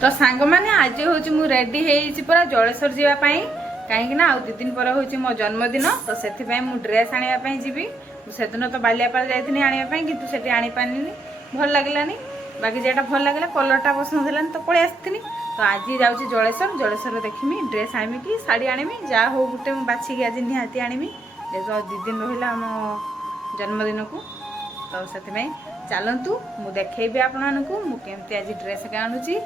तो सांग मैंने आज हूँ मु रेडी है पूरा जलेश्वर जावाई कहीं ना 2 दिन पर हूँ मो जन्मदिन तो से ड्रेस आने जी से दिन तो बालियापाल जाइए आने कि से आनी पानी भल लगलानी बाकी जेटा भल लगे कलरटा पसंद है तो पलि आसती तो आज जाऊँगी जलेश्वर जलेश्वर देखी ड्रेस आनमी कि शाढ़ी आनमी जहाँ हो गोटे बाछिकी आज निहाती आनमी जेहेतु 2 दिन रहा आम जन्मदिन को तो से चलतु मु देखी आपण मुझे आज ड्रेस का आणुची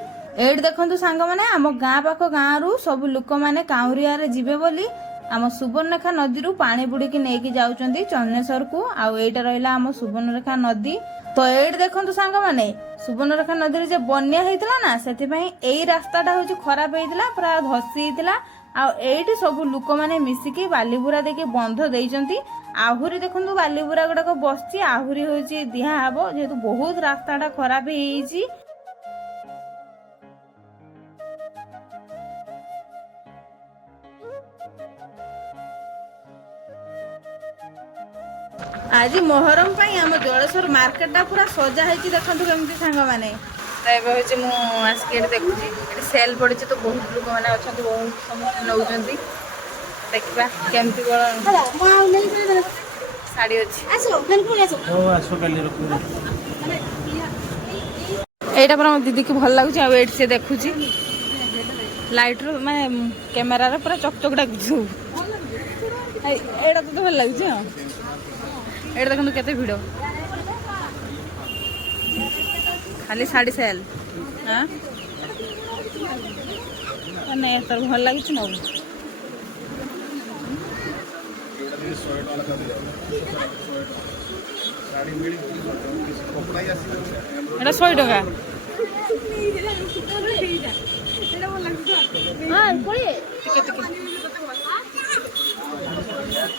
एट देखु सांग मैंने आम गाँ पाख गाँव रु सब लोक मैंने काउरिया जीवे बोली आम सुवर्णरेखा नदी रु पानी बुड़ीकी नहीं जाऊँच चन्नेश्वर को आईटा रहा आम सुवर्णरेखा नदी तो एट देखु सांग मैंने सुवर्णरेखा नदी जे बन्या होता ना से रास्ताटा हूँ खराब होता पूरा धसी होता आईटी सब लोक मैंने मिसिकी बालीबुरा देके बंध देइचंती आहुरी देखु बालीबुरा गुड़ाक बसची आहुरी हूँ दिहा हम जेहेतु बहुत रास्ताटा खराब होइची आज मोहरम पाई आम जलेश्वर मार्केटा पूरा सजा है देखो केमती सांग मैंने तो ये आसिक देखुची सेल पड़ी तो बहुत लोक मैंने अच्छा बहुत समस्त नौ देखा केमती शाड़ी अच्छी यहाँ पूरा दीदी की भल लगुच आठ से देखुची लाइट रू मैं कैमेरा पूरा चकचक डाकुची सब एटा तो भल लगुच एट देखो केते भिड़ खाली साड़ी सेल हाँ नहीं तर भल लगे नौ एटा 100 टका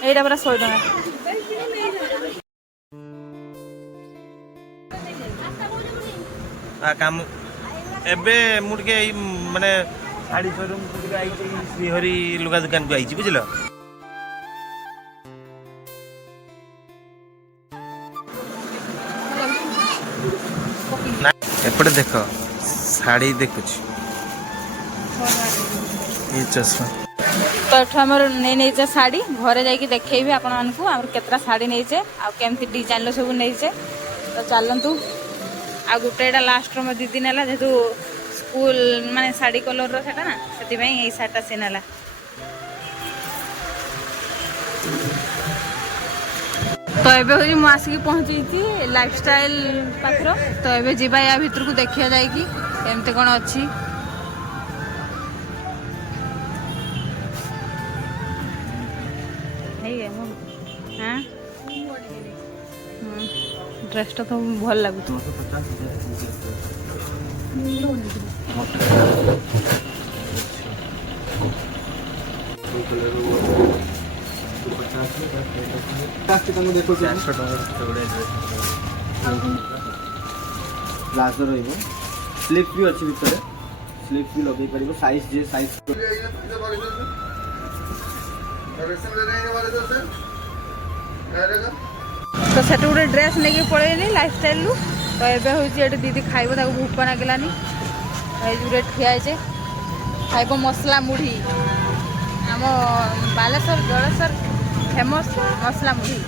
एटा पूरा 100 टका काम एबे मुझे माने साड़ी शोरूम श्रीहरि लुगा दुकान को आई बुझल एपटे देख साड़ी देखुच ये चश्मा तो एठर नहीं शाड़ी घरे जाकि देखी आपण केतरा शाड़ी नहीं आमती डिजाइन सब नहीं तो चलतु आ गोटे लास्ट में 2 दिन है जेहतु स्कूल माने शाड़ी कलर रोटा ना से यही शाढ़ीटा से नाला तो ये हूँ मुझे आसिक पहुँची लाइफस्टाइल पाखर तो ये जीवा या भीतर को देखा जाए कि एमती कौन अच्छी हाँ ड्रेसटा तो भल लगुच ब्लाउज रही स्लीप भी अच्छी भितर स्लीप भी लगे पार साइज जे साइज तो से गोटे ड्रेस नहीं पड़ेनी लाइफस्टाइल रु तो ये हूँ दीदी खाइब भूक लगिलानी ये ठियाचे खाइब मसला मुढ़ी आम बालेश्वर जलेश्वर फेमस मसला मुढ़ी